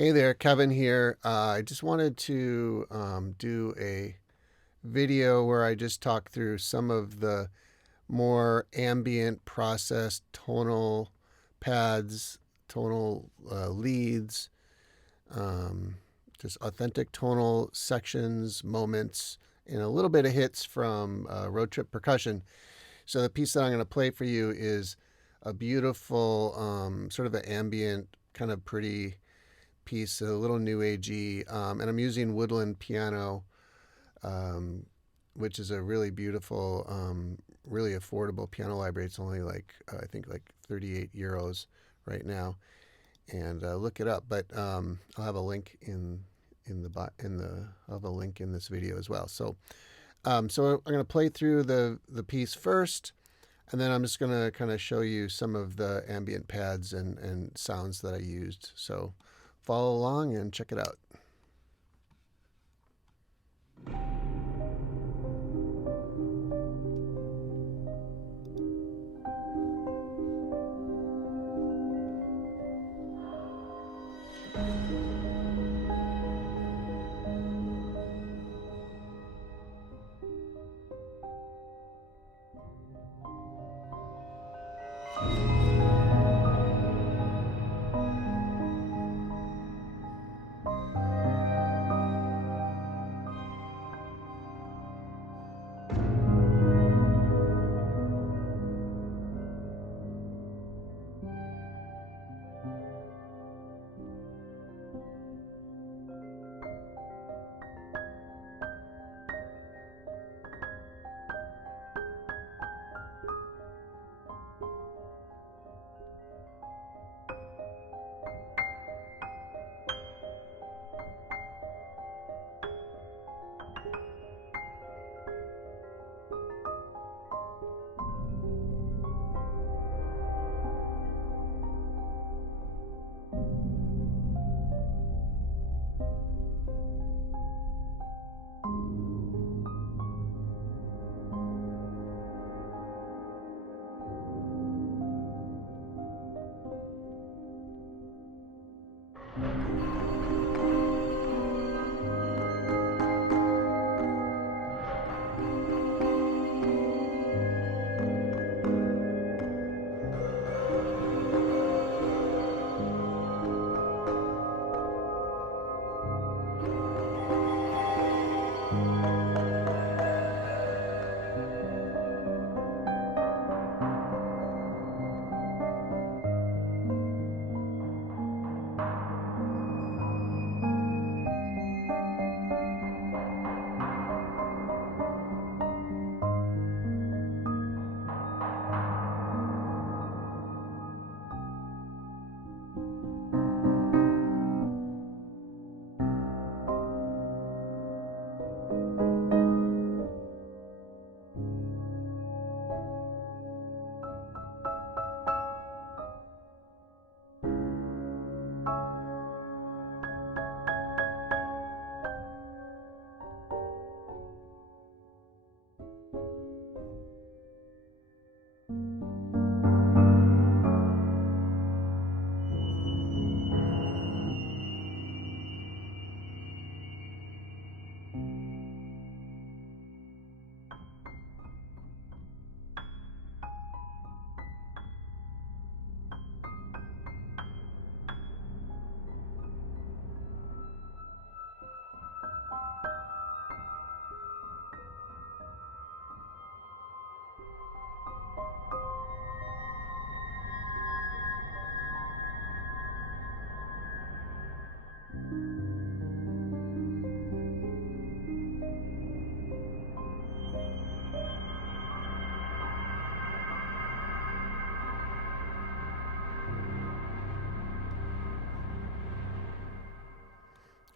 Hey there, Kevin here. I just wanted to do a video where I just talk through some of the more ambient processed tonal pads, tonal leads, um, just authentic tonal sections, moments, and a little bit of hits from Roadtrip Percussion. So the piece that I'm going to play for you is a beautiful, sort of an ambient, kind of pretty piece, a little new agey, and I'm using Woodland Piano, um, which is a really beautiful, really affordable piano library. It's only like I think like 38 euros right now, and look it up. But I'll have a link I'll have a link in this video as well. So I'm going to play through the piece first, and then I'm just going to kind of show you some of the ambient pads and sounds that I used. So follow along and check it out.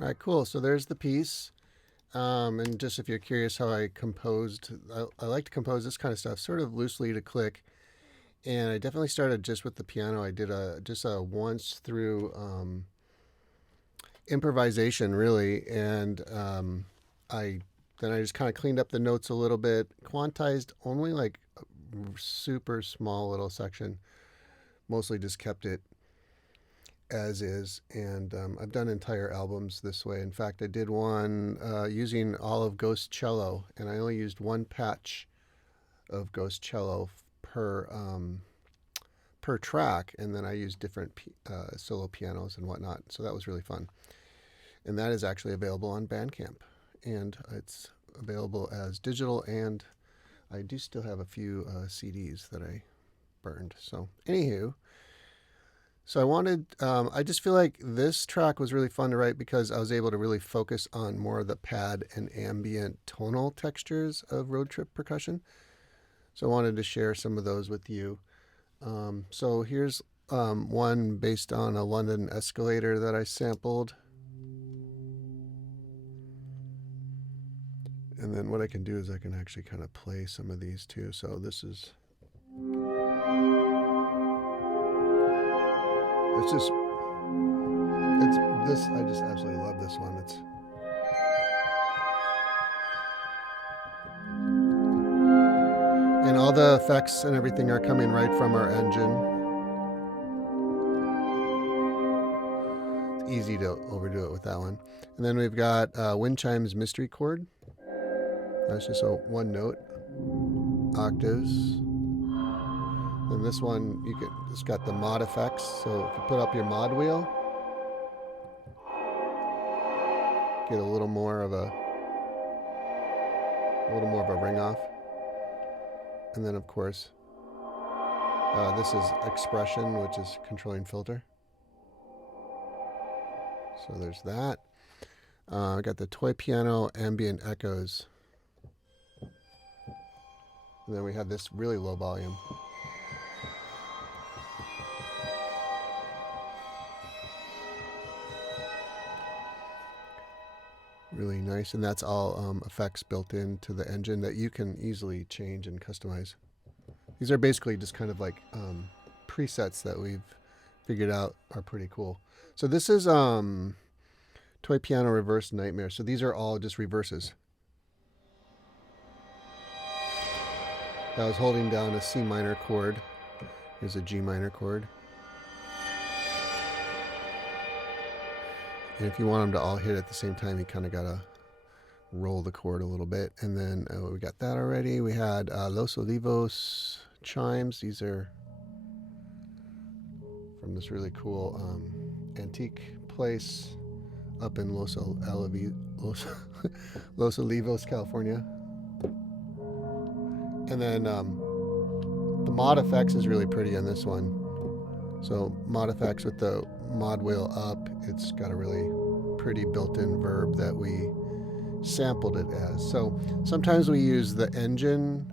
All right, cool. So there's the piece. And just if you're curious how I composed, I like to compose this kind of stuff sort of loosely to click. And I definitely started just with the piano. I did just a once through improvisation, really. And I then I just kind of cleaned up the notes a little bit, quantized only like a super small little section, mostly just kept it as is, and I've done entire albums this way. In fact, I did one using all of Ghost Cello, and I only used one patch of Ghost Cello per track, and then I used different solo pianos and whatnot. So that was really fun, and that is actually available on Bandcamp, and it's available as digital, and I do still have a few CDs that I burned. So anywho, so I just feel like this track was really fun to write because I was able to really focus on more of the pad and ambient tonal textures of Roadtrip Percussion. So I wanted to share some of those with you. So here's one based on a London escalator that I sampled. And then what I can do is I can actually kind of play some of these too. So this is... I just absolutely love this one. And all the effects and everything are coming right from our engine. It's easy to overdo it with that one. And then we've got Wind Chimes Mystery Chord. That's just a one note. Octaves. And this one, it's got the mod effects. So if you put up your mod wheel, get a little more of a ring off. And then of course, this is expression, which is controlling filter. So there's that. I got the toy piano ambient echoes. And then we have this really low volume. Really nice, and that's all effects built into the engine that you can easily change and customize. These are basically just kind of like presets that we've figured out are pretty cool. So this is toy piano reverse nightmare. So these are all just reverses. I was holding down a C minor chord. Here's a G minor chord. And if you want them to all hit at the same time, you kind of got to roll the chord a little bit. And then we got that already. We had Los Olivos chimes. These are from this really cool antique place up in Los Olivos, California. And then the mod effects is really pretty on this one. So mod effects with the mod wheel up, it's got a really pretty built-in verb that we sampled it as. So sometimes we use the engine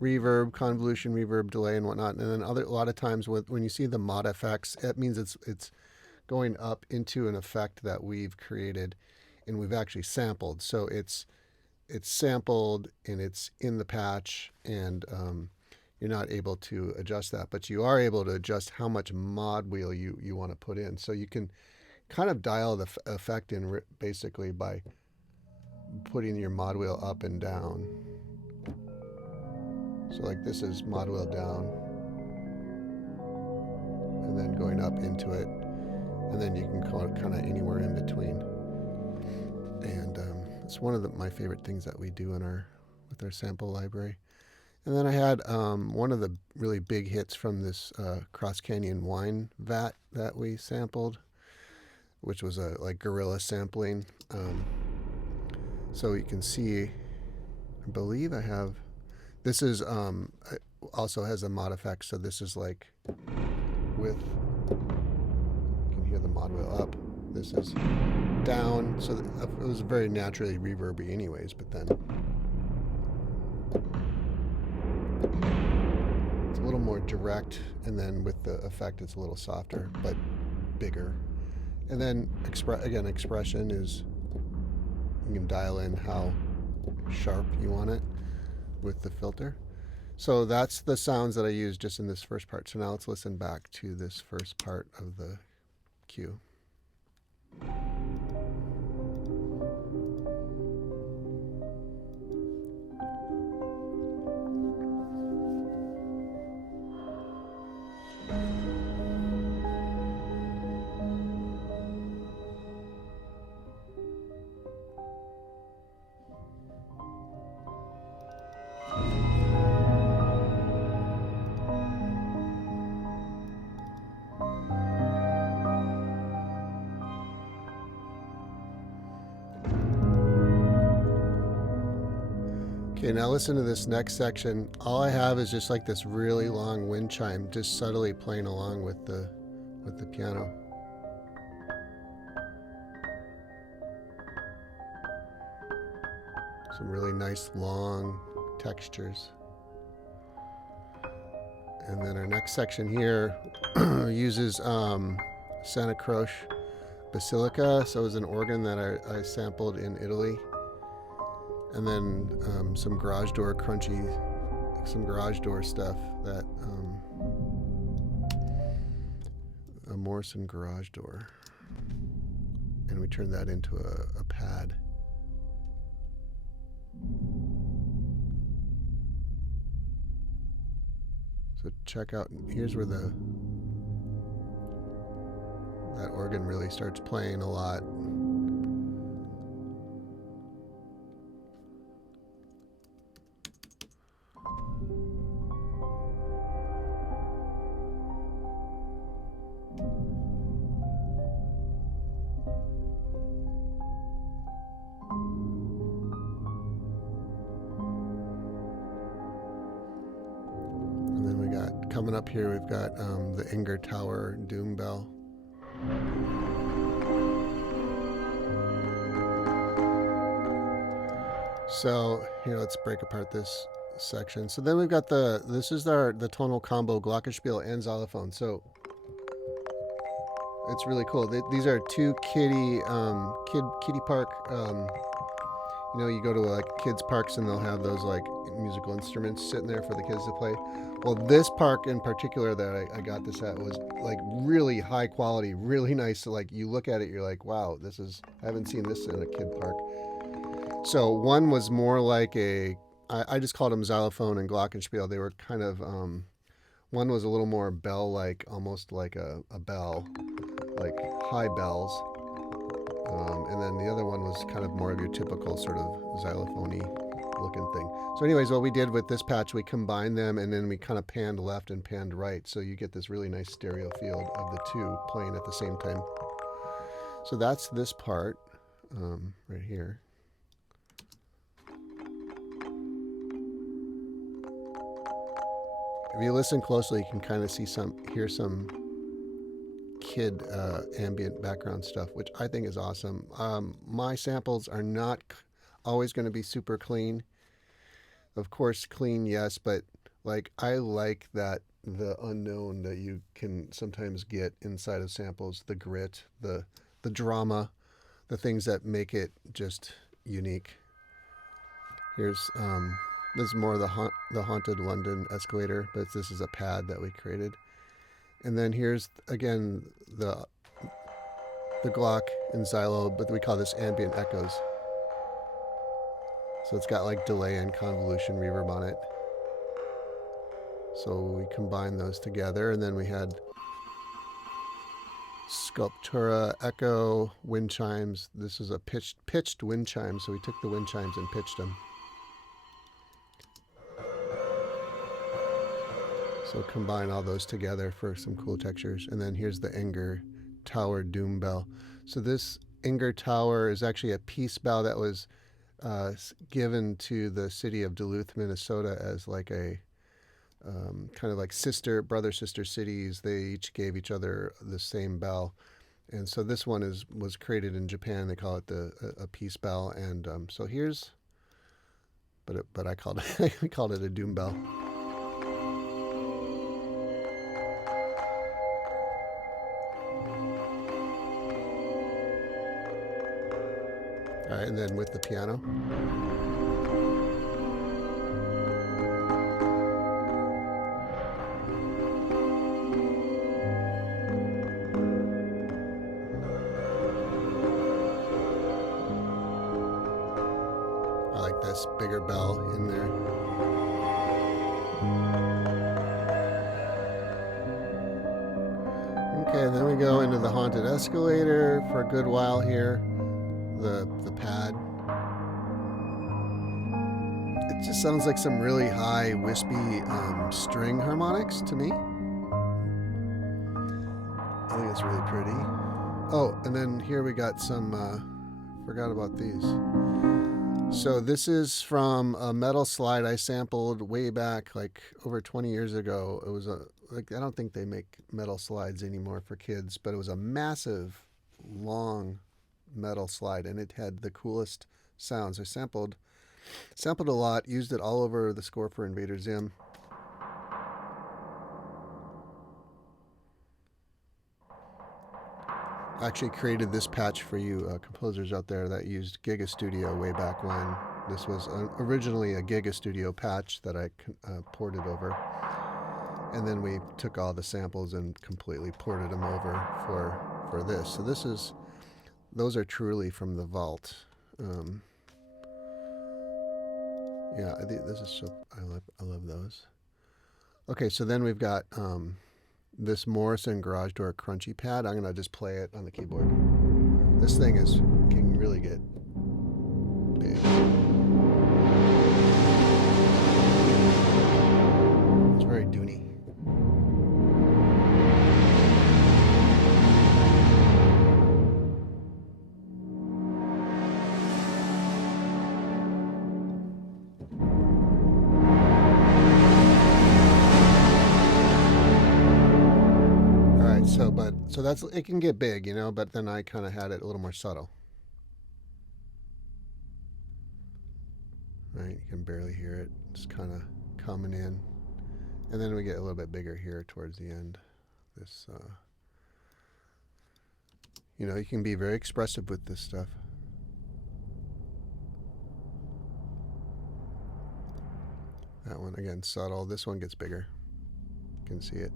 reverb, convolution, reverb, delay, and whatnot. And then a lot of times when you see the mod effects, it means it's going up into an effect that we've created and we've actually sampled. So it's sampled and it's in the patch, and you're not able to adjust that, but you are able to adjust how much mod wheel you want to put in. So you can kind of dial the effect in basically by putting your mod wheel up and down. So like this is mod wheel down and then going up into it, and then you can call it kind of anywhere in between. And it's one of my favorite things that we do with our sample library. And then I had one of the really big hits from this Cross Canyon wine vat that we sampled, which was a like guerrilla sampling. So you can see, I believe I have, this is also has a mod effect. So this is like with, you can hear the mod wheel up. This is down. So it was very naturally reverby anyways, but then it's a little more direct, and then with the effect it's a little softer but bigger. And then expression is, you can dial in how sharp you want it with the filter. So that's the sounds that I used just in this first part. So now let's listen back to this first part of the cue. Okay, now listen to this next section. All I have is just like this really long wind chime, just subtly playing along with the piano. Some really nice long textures. And then our next section here uses Santa Croce Basilica. So it was an organ that I sampled in Italy. And then some garage door some garage door stuff that a Morrison garage door. And we turned that into a pad. So check out, here's where that organ really starts playing a lot. Coming up here, we've got the Inger Tower Doom Bell. So here, let's break apart this section. So then we've got this is the tonal combo glockenspiel and xylophone. So it's really cool. These are two kiddie park. You go to like kids parks and they'll have those like musical instruments sitting there for the kids to play. Well, this park in particular that I got this at was like really high quality, really nice. Like you look at it, you're like, wow, I haven't seen this in a kid park. So one was more like I just called them xylophone and glockenspiel. They were kind of, one was a little more bell-like, almost like a bell, like high bells. And then the other one was kind of more of your typical sort of xylophone-y looking thing. So anyways, what we did with this patch, we combined them and then we kind of panned left and panned right. So you get this really nice stereo field of the two playing at the same time. So that's this part right here. If you listen closely, you can kind of hear some kid ambient background stuff, which I think is awesome. My samples are not always going to be super clean. Of course, clean, yes, but like I like that the unknown that you can sometimes get inside of samples, the grit, the drama, the things that make it just unique. Here's this is more the haunted London escalator, but this is a pad that we created. And then here's again the Glock and Xylo, but we call this ambient echoes. So it's got like delay and convolution reverb on it. So we combined those together, and then we had Sculptura echo wind chimes. This is a pitched wind chime, so we took the wind chimes and pitched them. So combine all those together for some cool textures. And then here's the Inger Tower Doom Bell. So this Inger Tower is actually a peace bell that was given to the city of Duluth, Minnesota as like a kind of like brother sister cities. They each gave each other the same bell. And so this one was created in Japan. They call it a peace bell. And so here's, but I called it a doom bell. All right, and then with the piano. I like this bigger bell in there. Okay, and then we go into the haunted escalator for a good while here. The pad. It just sounds like some really high, wispy string harmonics to me. I think it's really pretty. Oh, and then here we got some, forgot about these. So this is from a metal slide I sampled way back, like over 20 years ago. It was I don't think they make metal slides anymore for kids, but it was a massive, long metal slide, and it had the coolest sounds. I sampled a lot, used it all over the score for Invader Zim. I actually created this patch for you composers out there that used Giga Studio way back when. This was originally a Giga Studio patch that I ported over. And then we took all the samples and completely ported them over for this. So those are truly from the vault. Yeah, this is so, I love those. Okay, so then we've got this Morrison Garage Door Crunchy Pad. I'm gonna just play it on the keyboard. This thing can really get big. It's very doony. So that's, it can get big, you know, but then I kind of had it a little more subtle. Right, you can barely hear it. It's kind of coming in. And then we get a little bit bigger here towards the end. This, you know, you can be very expressive with this stuff. That one, again, subtle. This one gets bigger. You can see it.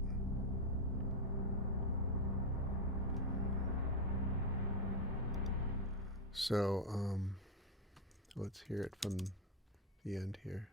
So let's hear it from the end here.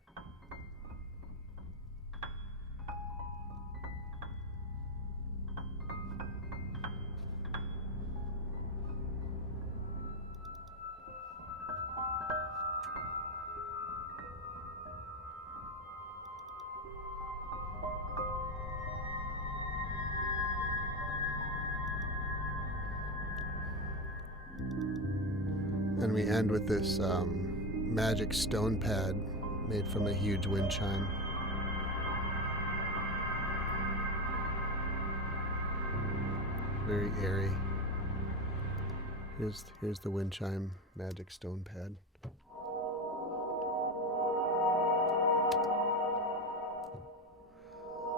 And we end with this magic stone pad made from a huge wind chime. Very airy. Here's the wind chime magic stone pad.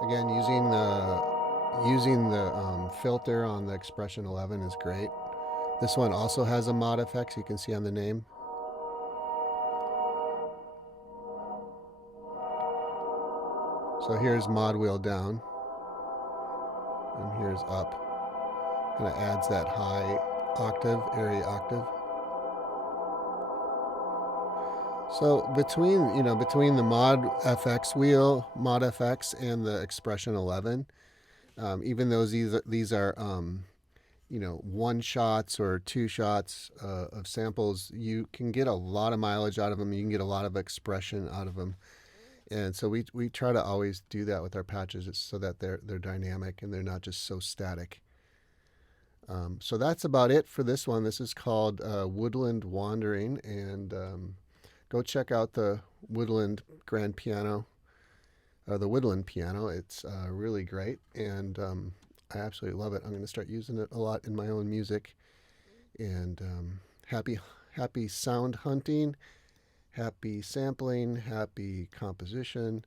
Again, using the filter on the Expression 11 is great. This one also has a mod effects you can see on the name. So here's mod wheel down, and here's up. Kind of adds that high octave, airy octave. So between the mod FX wheel, mod FX, and the Expression 11, even though these are one shots or two shots of samples, you can get a lot of mileage out of them. You can get a lot of expression out of them. And so we try to always do that with our patches, so that they're dynamic and they're not just so static. So that's about it for this one. This is called Woodland Wandering, and go check out the Woodland Grand Piano, the Woodland Piano. It's really great, and I absolutely love it. I'm going to start using it a lot in my own music. And happy sound hunting, happy sampling, happy composition.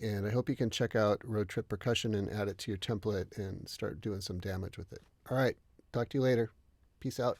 And I hope you can check out Roadtrip Percussion and add it to your template and start doing some damage with it. All right, talk to you later. Peace out.